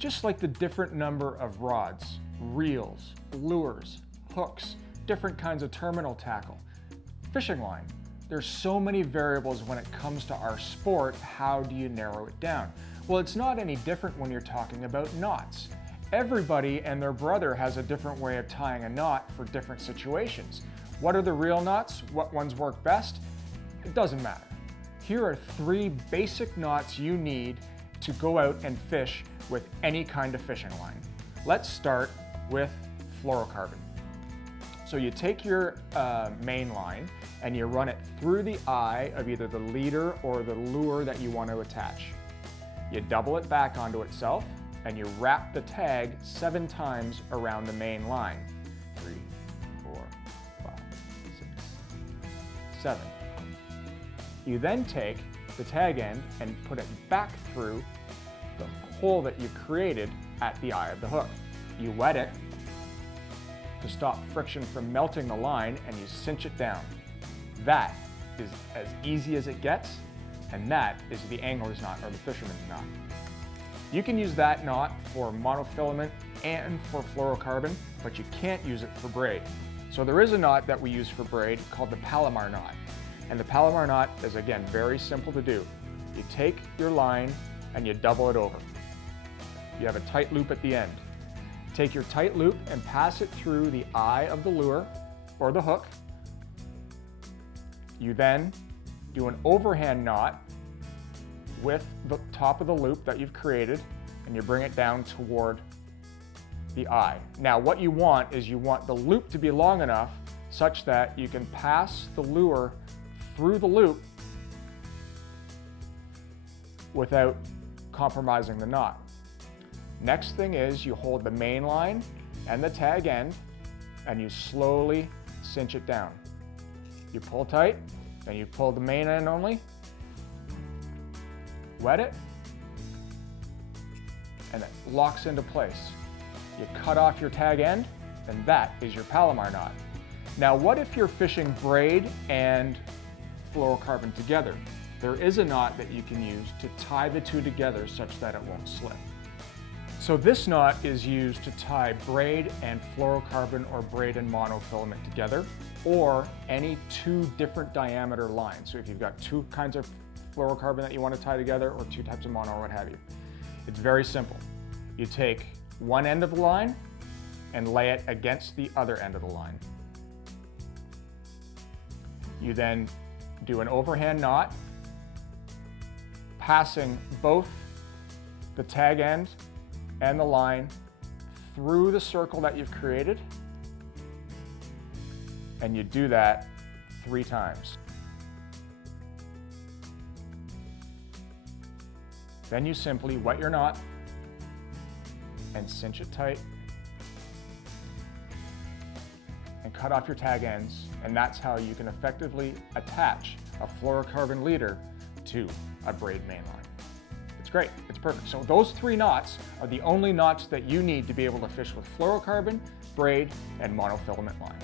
Just like the different number of rods, reels, lures, hooks, different kinds of terminal tackle, fishing line. There's so many variables when it comes to our sport. How do you narrow it down? Well, it's not any different when you're talking about knots. Everybody and their brother has a different way of tying a knot for different situations. What are the real knots? What ones work best? It doesn't matter. Here are 3 basic knots you need to go out and fish with any kind of fishing line. Let's start with fluorocarbon. So you take your main line and you run it through the eye of either the leader or the lure that you want to attach. You double it back onto itself and you wrap the tag 7 times around the main line. 3, 4, 5, 6, 7. You then take the tag end and put it back through the hole that you created at the eye of the hook. You wet it to stop friction from melting the line and you cinch it down. That is as easy as it gets, and that is the angler's knot or the fisherman's knot. You can use that knot for monofilament and for fluorocarbon, but you can't use it for braid. So there is a knot that we use for braid called the Palomar knot. And the Palomar knot is, again, very simple to do. You take your line and you double it over. You have a tight loop at the end. Take your tight loop and pass it through the eye of the lure or the hook. You then do an overhand knot with the top of the loop that you've created, and you bring it down toward the eye. Now what you want is you want the loop to be long enough such that you can pass the lure through the loop without compromising the knot. Next thing is you hold the main line and the tag end and you slowly cinch it down. You pull tight, then you pull the main end only, wet it, and it locks into place. You cut off your tag end, and that is your Palomar knot. Now what if you're fishing braid and fluorocarbon together? There is a knot that you can use to tie the two together such that it won't slip. So this knot is used to tie braid and fluorocarbon or braid and monofilament together, or any 2 different diameter lines. So if you've got 2 kinds of fluorocarbon that you want to tie together, or 2 types of mono, or what have you. It's very simple. You take one end of the line and lay it against the other end of the line. You then do an overhand knot, passing both the tag end and the line through the circle that you've created, and you do that 3 times. Then you simply wet your knot and cinch it tight and cut off your tag ends, and that's how you can effectively attach a fluorocarbon leader to a braid main line. It's great, it's perfect. So those 3 knots are the only knots that you need to be able to fish with fluorocarbon, braid, and monofilament line.